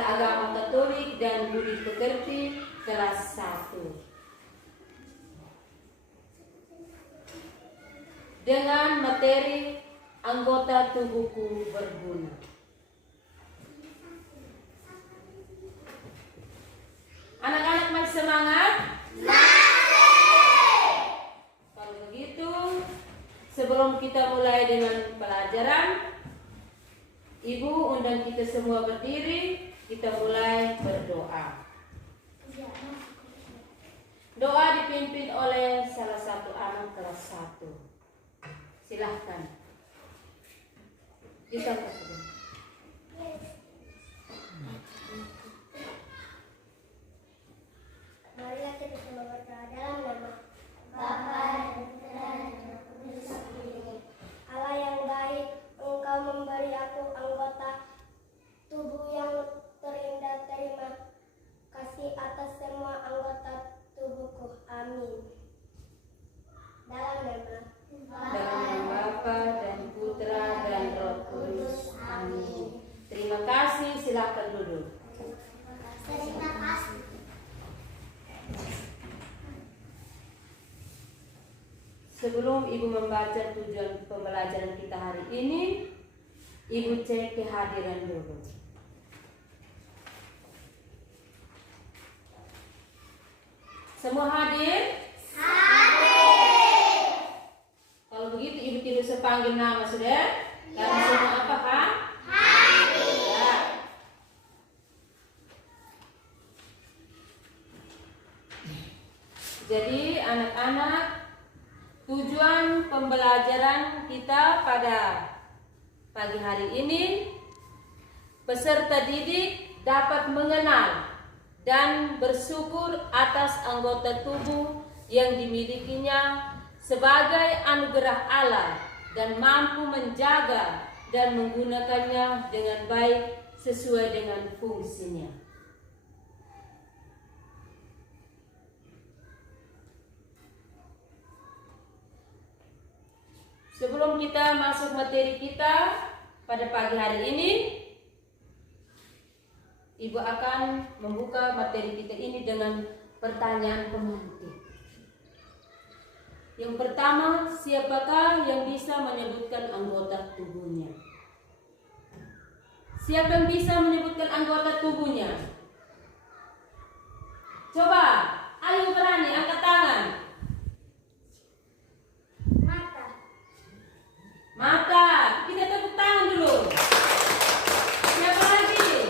Agama Katolik dan Budi Pekerti kelas 1. Dengan materi anggota tubuhku berguna. Anak-anak masih semangat? Kalau begitu, sebelum kita mulai dengan pelajaran, Ibu undang kita semua berdiri, kita mulai berdoa. Doa dipimpin oleh salah satu anak kelas 1. Silahkan. Disampaikan. Marilah kita semua berdoa dalam nama Bapa dan Putra dan Roh Kudus. Amin. Allah yang baik, Engkau memberi aku anggota tubuh yang terindah. Terima kasih atas semua anggota tubuhku. Amin. Dalam nama Bapa dan Putra dan Roh Kudus. Amin. Terima kasih. Silakan duduk. Terima kasih. Sebelum Ibu membaca tujuan pembelajaran kita hari ini, Ibu cek kehadiran dulu. Semua hadir? Hadir. Kalau begitu Ibu tidak usah panggil nama, sudah? Karena semua apa, Kak? Hadir. Ya. Jadi anak-anak, tujuan pembelajaran kita pada pagi hari ini, peserta didik dapat mengenal dan bersyukur atas anggota tubuh yang dimilikinya sebagai anugerah Allah dan mampu menjaga dan menggunakannya dengan baik sesuai dengan fungsinya. Sebelum kita masuk materi kita pada pagi hari ini, Ibu akan membuka materi kita ini dengan pertanyaan pemantik. Yang pertama, siapakah yang bisa menyebutkan anggota tubuhnya? Siapa yang bisa menyebutkan anggota tubuhnya? Coba, ayo berani, angkat tangan. Mata, kita tepuk tangan dulu. Siapa lagi?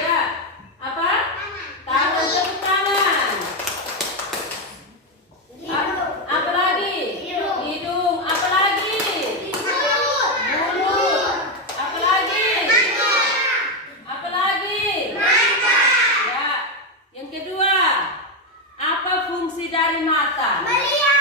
Ya, apa? Tangan, tepuk tangan. Apa lagi? Hidung, apa lagi? Mulut, apa lagi? Apa lagi? Ya, yang kedua, apa fungsi dari mata? Melihat.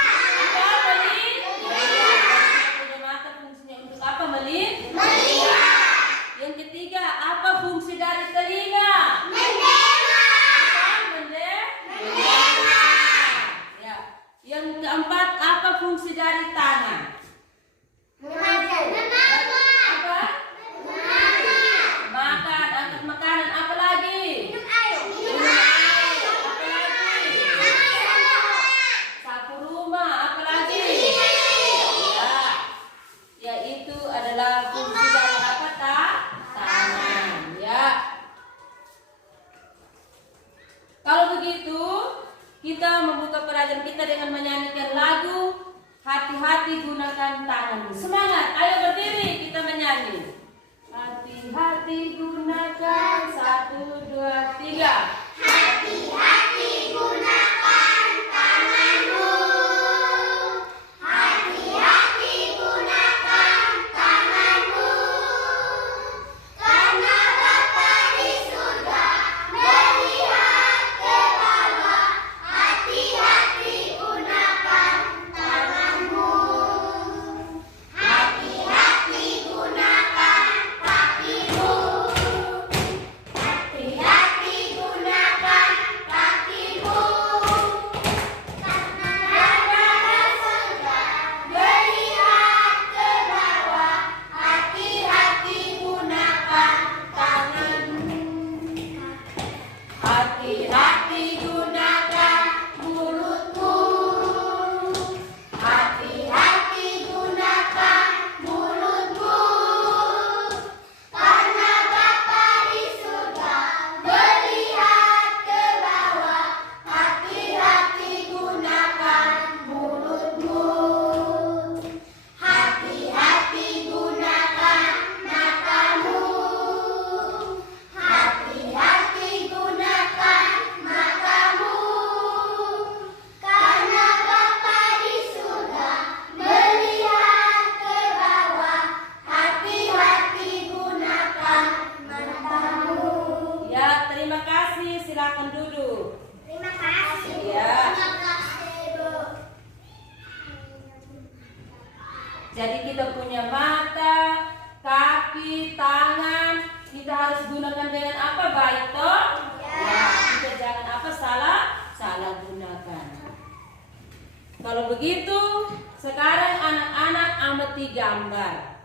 Yang ketiga, apa fungsi dari telinga? Mendengar. Ya. Yang keempat, apa fungsi dari tangan? Apa? Makan, angkat makanan. Apa lagi? Minum air. Apa lagi? Sapu rumah. Apa lagi? Yaitu adalah fungsi dari apa, tangan, ya. Kalau begitu, kita membuka pelajaran kita dengan menyanyikan lagu Hati-hati Gunakan Tanganmu. Semangat, ayo berdiri kita menyanyi. Hati-hati gunakan, 1, 2, 3. Hati-hati gunakan tanganmu. Hati-hati gunakan tanganmu. Karena Bapa di surga melihat ke bawah. Hati-hati gunakan tanganmu. Hati-hati gunakan kakimu. silakan duduk. Terima kasih. Ya. Terima kasih, Bu. Jadi kita punya mata, kaki, tangan. Kita harus gunakan dengan apa? Baik toh? Ya. Kita jangan apa? Salah gunakan. Kalau begitu, sekarang anak-anak amati gambar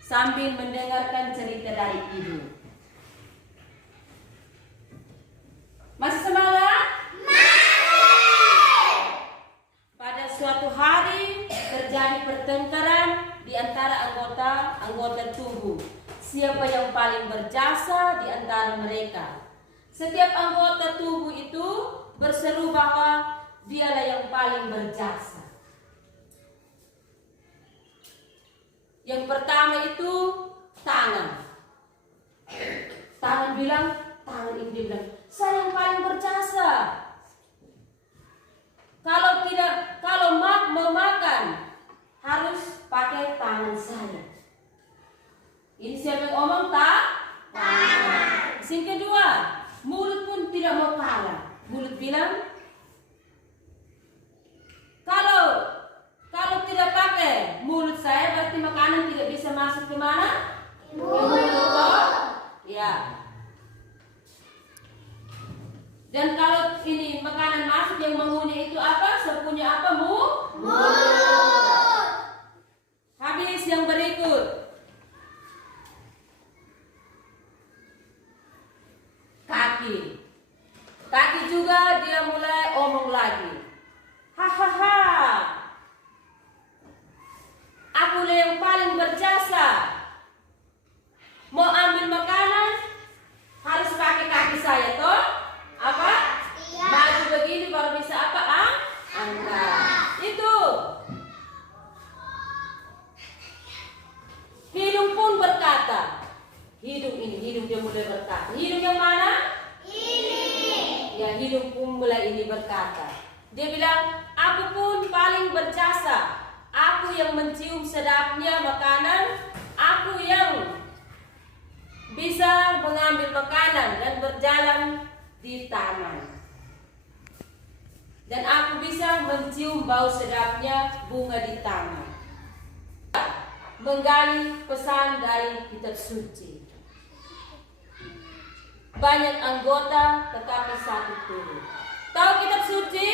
sambil mendengarkan cerita dari ibu. Masih semangat? Pada suatu hari terjadi pertengkaran di antara anggota tubuh. Siapa yang paling berjasa di antara mereka? Setiap anggota tubuh itu berseru bahwa dialah yang paling berjasa. Yang pertama itu tangan. Tangan ini dia bilang, saya yang paling berjasa. Kalau mau makan harus pakai tangan saya. Ini siapa yang ngomong tangan. Yang kedua, mulut pun tidak mau kalah. Mulut bilang, kalau tidak pakai mulut saya berarti makanan tidak bisa masuk ke mana? Ke mulut. Ya. Dan kalau ini makanan masuk yang mengunyah itu apa? Sepunya apa? Mulut. Habis yang berikut. Kaki juga dia mulai omong lagi. Hahaha. Akulah yang paling berjasa. Mau ambil makanan harus pakai kaki saya toh? Apa? Iya. Maju begini baru bisa apa? Angkat. Itu. Hidung pun berkata. Hidung dia mulai berkata. Hidung yang mana? Ini. Ya, hidung pun mulai ini berkata. Dia bilang, aku pun paling berjasa. Aku yang mencium sedapnya makanan. Aku yang bisa mengambil makanan dan berjalan di taman. Dan aku bisa mencium bau sedapnya bunga di taman. Menggali pesan dari kitab suci. Banyak anggota tetapi satu tubuh. Tahu kitab suci?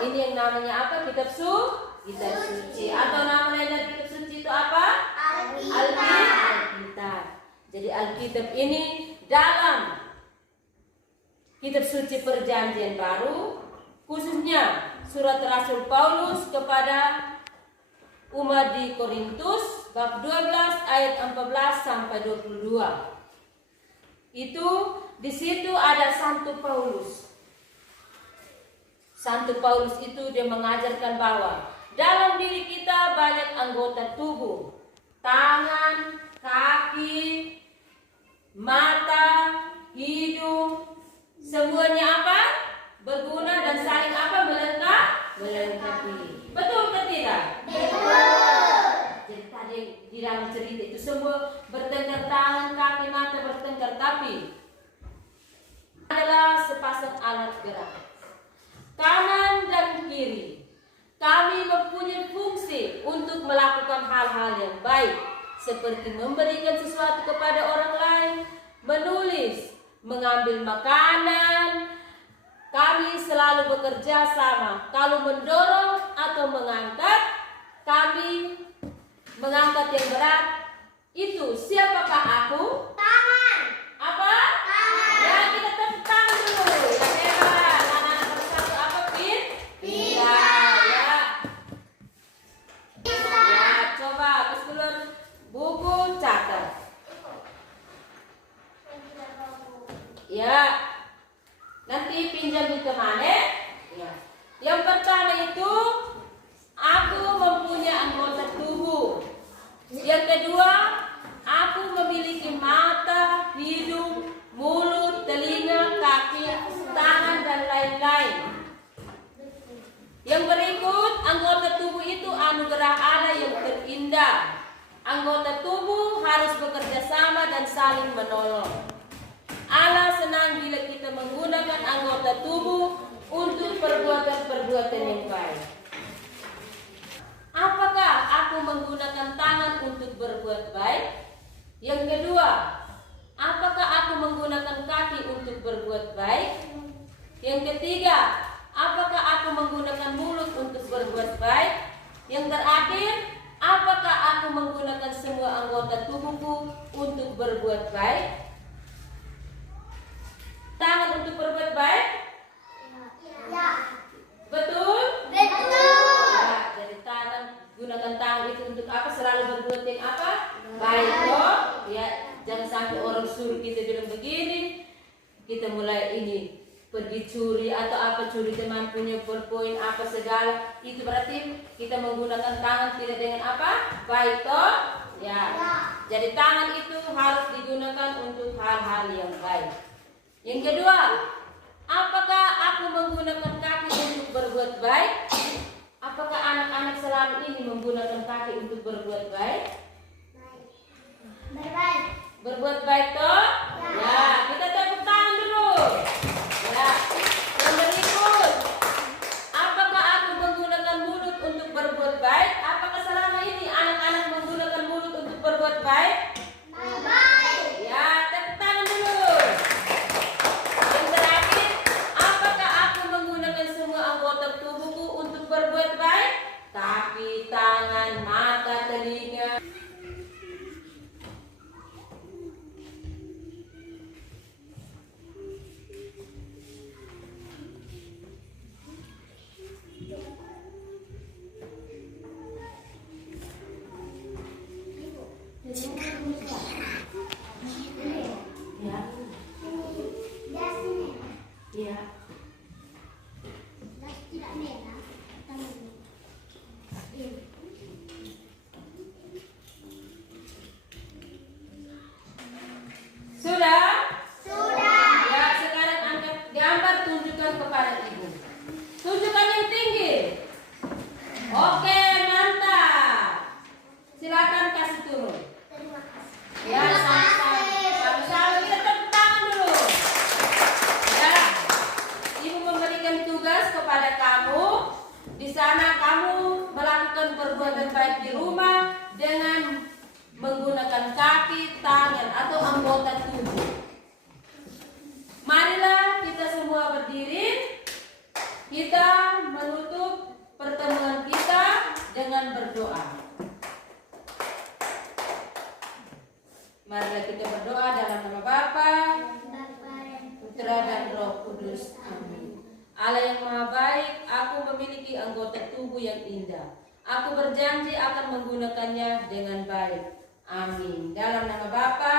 Ini yang namanya apa? Kitab suci. Atau namanya dari kitab suci itu apa? Alkitab. Jadi Alkitab ini dalam kitab suci Perjanjian Baru, khususnya surat Rasul Paulus kepada umat di Korintus bab 12 ayat 14 sampai 22. Itu di situ ada Santo Paulus. Santo Paulus itu dia mengajarkan bahwa dalam diri kita banyak anggota tubuh. Tangan, kaki, mata, hidung, semuanya apa? Berguna dan saling apa? Melengkapi. Betul ke tidak? Betul. Jadi tadi di dalam cerita itu semua bertengkar, tangan, kaki, mata bertengkar, tapi adalah sepasang alat gerak. Kanan dan kiri. Kami mempunyai fungsi untuk melakukan hal-hal yang baik, seperti memberikan sesuatu kepada orang lain, menulis, mengambil makanan. Kami selalu bekerja sama. Kalau mendorong atau mengangkat, kami mengangkat yang berat. Itu siapakah aku? Tangan. Apa? Tangan. Ya, kita tepuk tangan dulu. Ya, hebat. Anak-anak bersatu apa? Pintar. Ya. Ya, coba keseluruhan buku catat. Ya. Nanti pinjam di teman ya. Yang pertama itu aku mempunyai anggota tubuh. Yang kedua, aku memiliki mata, hidung, mulut, telinga, kaki, tangan dan lain-lain. Yang berikut, anggota tubuh itu anugerah Allah yang terindah. Anggota tubuh harus bekerja sama dan saling menolong. Allah menggunakan anggota tubuh untuk perbuatan-perbuatan yang baik. Apakah aku menggunakan tangan untuk berbuat baik? Yang kedua, apakah aku menggunakan kaki untuk berbuat baik? Yang ketiga, apakah aku menggunakan mulut untuk berbuat baik? Yang terakhir, apakah aku menggunakan semua anggota tubuhku untuk berbuat baik? Tangan untuk berbuat baik? Ya. Betul? Betul. Ya, jadi gunakan tangan itu untuk apa? Selalu berbuat yang apa? Baik toh? Ya, jangan sampai orang suruh kita bilang begini, kita mulai ini pergi curi atau apa, curi teman punya poin apa segala. Itu berarti kita menggunakan tangan tidak dengan apa? Baik toh? Ya. Jadi tangan itu harus digunakan untuk hal-hal yang baik. Yang kedua, apakah aku menggunakan kaki untuk berbuat baik? Apakah anak-anak selalu ini menggunakan kaki untuk berbuat baik? Baik. Berbuat baik toh? Ya, kita tepuk tangan dulu. Ya. Yang berikut, apakah aku menggunakan mulut untuk berbuat baik? Apakah selama ini anak-anak menggunakan mulut untuk berbuat baik? Baik. Ya, tepuk tangan dulu. Yang terakhir, apakah aku menggunakan semua anggota tubuhku untuk berbuat baik? Kaki, tangan, mata, telinga. Ya. Sudah? Sudah. Ya, sekarang angkat gambar, tunjukkan kepada ibu. Tunjukkan yang tinggi. Oke, mantap. Silakan kasih turun. Terima kasih. Ya, sama-sama kita tepuk tangan dulu. Ya, ibu memberikan tugas kepada kamu. Di sana kamu melakukan perbuatan baik di rumah dengan menggunakan kaki, tangan, atau anggota tubuh. Marilah kita semua berdiri. Kita menutup pertemuan kita dengan berdoa. Marilah kita berdoa dalam nama Bapa, Putra dan Roh Kudus. Amin. Allah yang Maha Baik, aku memiliki anggota tubuh yang indah. Aku berjanji akan menggunakannya dengan baik. Amin. Dalam nama Bapa,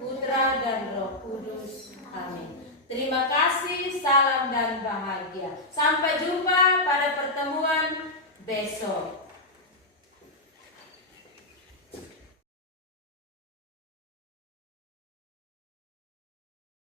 Putra dan Roh Kudus. Amin. Terima kasih, salam dan bahagia. Sampai jumpa pada pertemuan besok.